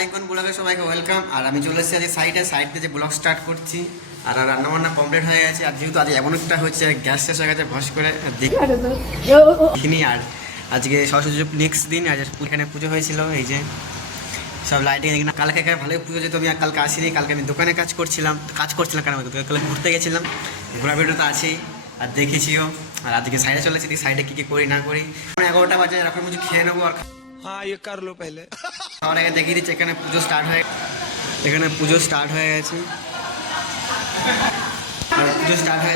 Icon ব্লগে সবাইকে welcome. আর আমি চলে এসেছি আজকে সাইড দিয়ে যে ব্লগ স্টার্ট করছি। আর রান্নাবান্না কমপ্লিট হয়ে গেছে। আর যেহেতু আজ এমন একটা হচ্ছে গ্যাস শেষ হয়ে গেছে, ভস করে দেখিনি। আর আজকে সরস্বতী নেক্সট দিন, আজ এখানে পুজো হয়েছিল। এই যে সব লাইটিং এখানে কালকে এখানে ভালোই পুজো যেত। আমি আর কালকে আসিনি, কালকে আমি দোকানে কাজ করছিলাম কেন কালকে ঘুরতে গেছিলাম। ঘোরা ভিডিও তো আছেই আর দেখেছিও। আর আজকে সাইডে চলে এসেছি, সাইডে কী করি না করি। 11টা বাজে, এখন কিছু খেয়ে নেবো। আর हाँ ये कर लो पहले। আমার আগে দেখিয়ে দিচ্ছি, এখানে পুজো স্টার্ট হয়ে গেছে। আর পুজো স্টার্ট হয়ে গেছে,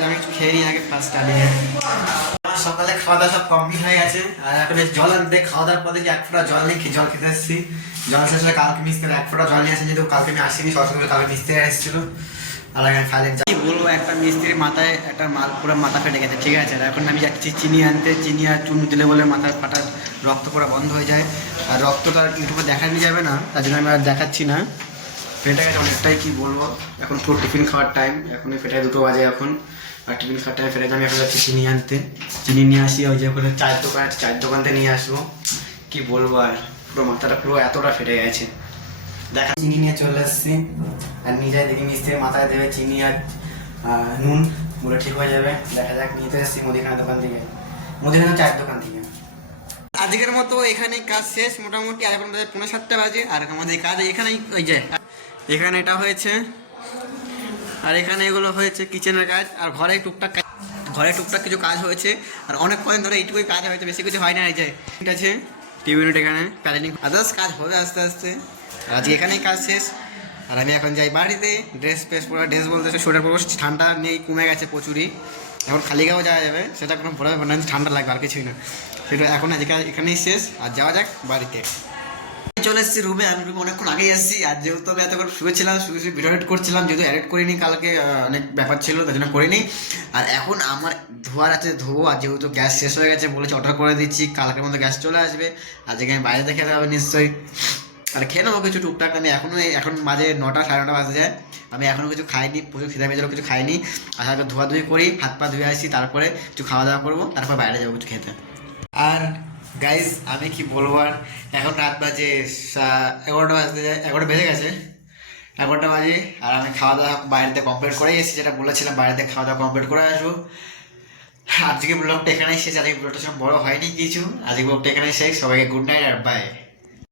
আমি একটু খেয়ে নিই আগে ফার্স্ট স্টার্টিংয়ে। সকালে খাওয়া দাওয়া সব কমপ্লিট হয়ে গেছে। আর এখন জল আনতে খাওয়া দাওয়ার পরে যে এক ফোঁটা জল নেই, জল খেতে এসেছি। জল শেষে কালকে মিস্ত্রি এক ফোঁটা জল নিয়ে আসে, যেহেতু কালকে আমি আসিনি, সরস্বতী কালকে মিস্ত্রি এসেছিলো। আর এখানে খালি কি বলবো, একটা মিস্ত্রির মাথায় একটা মাল পুরো মাথা ফেটে গেছে, ঠিক আছে। আর এখন আমি যাচ্ছি চিনি আনতে, চিনি আর চুন দিলে বলে মাথা ফাটার রক্ত পুরো বন্ধ হয়ে যায়। আর রক্ত তো আর ইউটিউবে দেখানো যাবে না, তার জন্য আমি আর দেখাচ্ছি না। ফেটে গেছে অনেকটাই, কি বলবো। এখন পুরো টিফিন খাওয়ার টাইম, এখনই ফেটে 2টো বাজে এখন। আর টিফিন খাওয়ার টাইম ফেটে আমি এখন যাচ্ছি চিনি আনতে। চিনি নিয়ে আসি, ওই যে ওখানে চায়ের দোকান আছে, চায়ের দোকান থেকে নিয়ে আসবো। কি বলবো, আর পুরো মাথাটা পুরো এতটা ফেটে গেছে। দেখা চিনি নিয়ে চলে আসছি। আর নিয়ে যাই দেখি মিস্ত্রি মাথায় দেবে চিনি আর নুন, পুরো ঠিক হয়ে যাবে। দেখা যাক, নিতে এসেছি মুদিখানা দোকান থেকে, মুদিখানা চায়ের দোকান থেকে। আজকের মতো এখানে কাজ শেষ মোটামুটি। আর এখন বাজে 7:30 বাজে। আর আমাদের কাজ এখানেই, ওই যে এখানে এটা হয়েছে, আর এখানে এগুলো হয়েছে কিচেনের কাজ। আর ঘরে টুকটাক কিছু কাজ হয়েছে। আর অনেক কদিন ধরে এইটুকুই কাজ হয়েছে, বেশি কিছু হয় না। এই যে ঠিক আছে টিভি ইউনিট, এখানে প্যানেলিং, আদার্স কাজ হবে আস্তে আস্তে। আর আজকে এখানেই কাজ শেষ। আর আমি এখন যাই বাড়িতে। ড্রেস বলতে সোয়েটার পরবো, ঠান্ডা নেই, কমে গেছে প্রচুরই। এখন খালি গাও যাওয়া যাবে, সেটা কোনো বড় ব্যাপার না, ঠান্ডা লাগবে আর কিছুই না। সেটা এখন আজকে এখানেই শেষ। আর যাওয়া যাক বাড়িতে। চলে এসেছি রুমে। আমি রুমে অনেকক্ষণ আগেই এসেছি। আর যেহেতু আমি এতক্ষণ শুয়ে ভিডিও এডিট করছিলাম, যেহেতু এডিট করিনি কালকে, অনেক ব্যাপার ছিল, তার জন্য করিনি। আর এখন আমার ধোয়ার আছে, ধোবো। আর যেহেতু গ্যাস শেষ হয়ে গেছে, বলেছি অর্ডার করে দিচ্ছি, কালকের মধ্যে গ্যাস চলে আসবে। আজকে আমি বাইরে দেখে যাবে নিশ্চয়ই। আর খেয়ে নেবো কিছু টুকটাক। আমি এখন বাজে 9টা, 9:30 বাজে যায়। আমি এখনও কিছু খাইনি, প্রচুর খিদে পেয়েছিল, কিছু খাইনি। আর আগে ধোয়াধুয়ি করি, হাত পা ধুয়ে আসি, তারপরে কিছু খাওয়া দাওয়া করবো, তারপর বাইরে যাবো কিছু খেতে। আর গাইজ আমি কি বলবো, আর এখন রাত বাজে 11টা বাজতে যায়, 11টা বেজে গেছে, 11টা বাজে। আর আমি খাওয়া দাওয়া বাইরেতে কমপ্লিট করেই এসেছি, যেটা বলেছিলাম বাইরেতে খাওয়া দাওয়া কমপ্লিট করে আসবো। আজকে ব্লগটা এখানেই শেষ। আজকে ব্লগটা সেরকম বড় হয়নি কিছু, আজকে ব্লগটা এখানেই শেষ। সবাইকে গুড নাইট আর বাই।